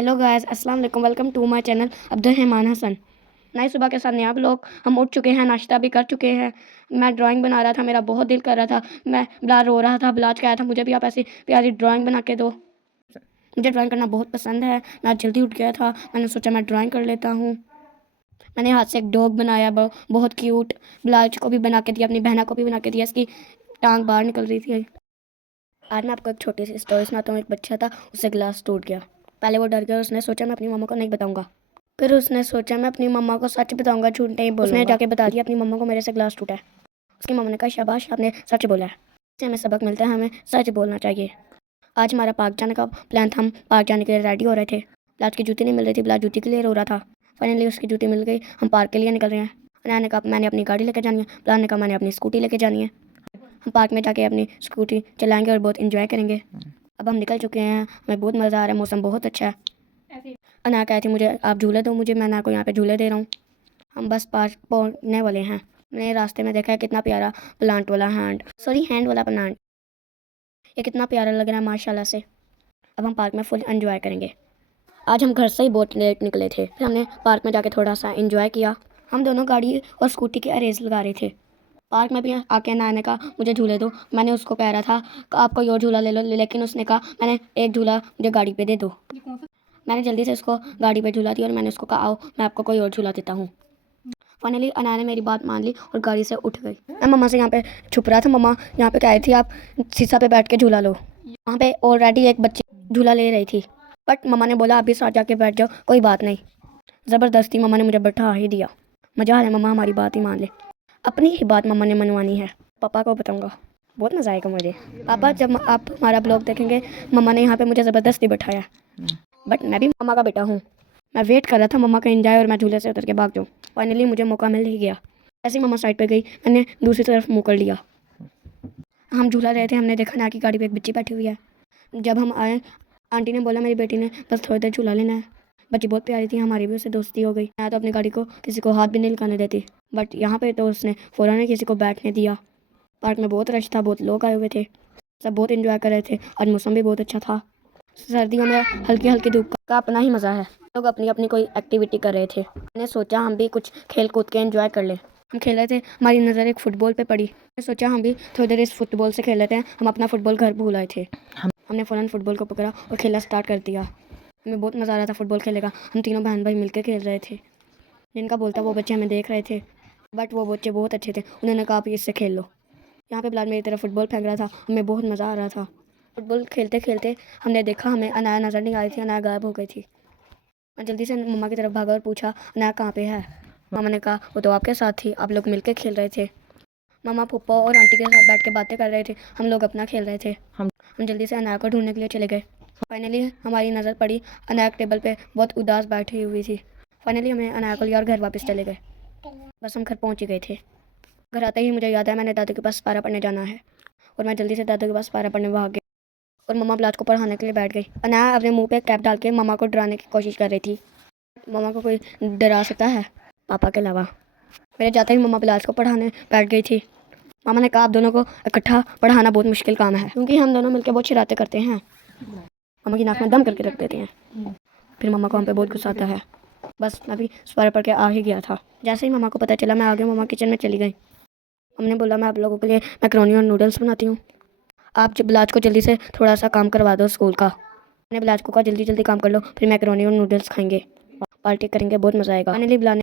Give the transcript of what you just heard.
Hello guys, अस्सलाम वालेकुम। Welcome to my channel Abdul Rahman Hasan. नई सुबह के साथ आप लोग हम उठ चुके हैं, नाश्ता भी कर चुके हैं। मैं ड्राइंग बना रहा था, मेरा बहुत दिल कर रहा था। मैं बिलाल रो रहा था, बिलाल कह रहा था मुझे भी आप ऐसी प्यारी ड्राइंग बना के दो। मुझे ड्राइंग करना बहुत पसंद है। मैं आज जल्दी उठ गया था, मैंने सोचा मैं ड्राइंग कर लेता हूँ। मैंने हाथ से एक डॉग बनाया, बहुत क्यूट। बिलाल को भी बना के दिया, अपनी बहना को भी बना के दिया। इसकी टांग बाहर निकल रही थी। आज मैं आपको एक छोटी सी स्टोरी सुनाता हूँ। एक बच्चा था, उससे गिलास टूट गया। पहले वो डर गया, उसने सोचा मैं अपनी मम्मा को नहीं बताऊंगा। फिर उसने सोचा मैं अपनी मम्मा को सच बताऊंगा, झूठ नहीं बोलूंगा। उसने जाके बता दिया अपनी मम्मा को मेरे से गिलास टूटा है। उसकी मम्मा ने कहा शाबाश, आपने सच बोला है। इससे हमें सबक मिलता है, हमें सच बोलना चाहिए। आज हमारा पार्क जाने का प्लान था। हम पार्क जाने के लिए रेडी हो रहे थे। बिलाल की जूती नहीं मिल रही थी, बिलाल जूती के लिए रो रहा था। फाइनली उसकी जूती मिल गई, हम पार्क के लिए निकल रहे हैं। अनाया ने कहा मैंने अपनी गाड़ी लेके जानी है, बिलाल ने कहा मैंने अपनी स्कूटी लेके जानी है। हम पार्क में जाके अपनी स्कूटी चलाएंगे और बहुत इंजॉय करेंगे। अब हम निकल चुके हैं, हमें बहुत मज़ा आ रहा है, मौसम बहुत अच्छा है। अनाया कहती मुझे आप झूले दो मुझे, मैं अनाया को यहाँ पे झूले दे रहा हूँ। हम बस पार्क पहुँचने वाले हैं। मैंने रास्ते में देखा है कितना प्यारा प्लांट वाला हैंड वाला प्लांट, ये कितना प्यारा लग रहा है माशाल्लाह से। अब हम पार्क में फुल एंजॉय करेंगे। आज हम घर से ही बहुत लेट निकले थे, फिर हमने पार्क में जाके थोड़ा सा एंजॉय किया। हम दोनों गाड़ी और स्कूटी के अरेज लगा रहे थे। पार्क में भी आके अनाया ने कहा मुझे झूले दो। मैंने उसको कह रहा था कि आप कोई और झूला ले लो, लेकिन उसने कहा मैंने एक झूला मुझे गाड़ी पे दे दो। मैंने जल्दी से उसको गाड़ी पे झूला दिया और मैंने उसको कहा आओ मैं आपको कोई और झूला देता हूँ। फाइनली अनाया ने मेरी बात मान ली और गाड़ी से उठ गई। मैं मम्मा से यहाँ पे छुप रहा था। मम्मा यहाँ पे कह रही थी आप शीशा पे बैठ के झूला लो। वहाँ पे ऑलरेडी एक बच्ची झूला ले रही थी, बट मम्मा ने बोला अभी साथ जाके बैठ जाओ, कोई बात नहीं। ज़बरदस्ती मम्मा ने मुझे बैठा ही दिया। मजा आ रहा है, मम्मा हमारी बात ही मान ले। अपनी ही बात मम्मा ने मनवानी है। पापा को बताऊंगा, बहुत मज़ा आएगा मुझे। पापा जब आप हमारा ब्लॉग देखेंगे, मम्मा ने यहाँ पे मुझे ज़बरदस्ती बैठाया, बट मैं भी मम्मा का बेटा हूँ। मैं वेट कर रहा था मम्मा कहीं जाए और मैं झूले से उतर के भाग जाऊँ। फाइनली मुझे मौका मिल ही गया। ऐसे ही मम्मा साइड पे गई, मैंने दूसरी तरफ मुँह कर लिया। हम झूला रहे थे, हमने देखा ना की गाड़ी पे एक बच्ची बैठी हुई है। जब हम आए, आंटी ने बोला मेरी बेटी ने बस थोड़ी देर झूला लेना है। बच्ची बहुत प्यारी थी, हमारी भी उससे दोस्ती हो गई। मैं तो अपनी गाड़ी को किसी को हाथ भी नहीं लगाने देती, बट यहाँ पे तो उसने फ़ौरन ही किसी को बैठने दिया। पार्क में बहुत रश था, बहुत लोग आए हुए थे, सब बहुत एंजॉय कर रहे थे। आज मौसम भी बहुत अच्छा था। सर्दियों में हल्की हल्की धूप का अपना ही मज़ा है। लोग अपनी अपनी कोई एक्टिविटी कर रहे थे। मैंने सोचा हम भी कुछ खेल कूद के एंजॉय कर लें। हम खेल रहे थे, हमारी नज़र एक फ़ुटबॉल पे पड़ी। मैंने सोचा हम भी थोड़ी देर इस फुटबॉल से खेल लेते हैं। हम अपना फ़ुटबॉल घर भूल आए थे। हमने फ़ौरन फुटबॉल को पकड़ा और खेलना स्टार्ट कर दिया। हमें बहुत मज़ा आ रहा था फुटबॉल खेलने का। हम तीनों बहन भाई मिलकर खेल रहे थे। जिनका बोलता वो बच्चे हमें देख रहे थे, बट वो बच्चे बहुत अच्छे थे। उन्होंने कहा आप इससे खेल लो। यहाँ पे बिलाल मेरी तरफ फुटबॉल फेंक रहा था, हमें बहुत मज़ा आ रहा था। फुटबॉल खेलते खेलते हमने देखा हमें अनाया नज़र नहीं आ रही थी, अनाया गायब हो गई थी। मैं जल्दी से मम्मा की तरफ भागा और पूछा अनाया कहाँ पे है। मामा ने कहा वो तो आपके साथ थी, आप लोग मिलकर खेल रहे थे। मामा पप्पा और आंटी के साथ बैठ के बातें कर रहे थे, हम लोग अपना खेल रहे थे। हम जल्दी से अनाया को ढूंढने के लिए चले गए। फाइनली हमारी नज़र पड़ी, अनाया टेबल पे बहुत उदास बैठी हुई थी। फाइनली हमें अनाया को लिया और घर वापस चले गए। बस हम घर पहुँच ही गए थे। घर आते ही मुझे याद है मैंने दादू के पास पारा पढ़ने जाना है, और मैं जल्दी से दादू के पास पारा पढ़ने भाग गई और मम्मा बिलाज को पढ़ाने के लिए बैठ गई। अनाया अपने मुंह पे कैप डाल के मम्मा को डराने की कोशिश कर रही थी। मम्मा को कोई डरा सकता है पापा के अलावा। मेरे जाते ही मम्मा बिलाज को पढ़ाने बैठ गई थी। मामा ने कहा आप दोनों को इकट्ठा पढ़ाना बहुत मुश्किल काम है, क्योंकि हम दोनों मिलकर बहुत शरारतें करते हैं। मम्मा की नाक में दम करके रख देते हैं, फिर मम्मा को हम पे बहुत गुस्सा आता है। बस मैं भी सवार पढ़ के आ ही गया था। जैसे ही मम्मा को पता चला मैं आ गया, मम्मा किचन में चली गई। हमने बोला मैं आप लोगों के लिए मैकरोनी और नूडल्स बनाती हूँ, आप जब बिलाज को जल्दी से थोड़ा सा काम करवा दो स्कूल का। मैंने बिलाज को कहा जल्दी जल्दी काम कर लो, फिर मैकरोनी और नूडल्स खाएंगे, पार्टी करेंगे, बहुत मज़ा आएगा। फाइनली बिलाज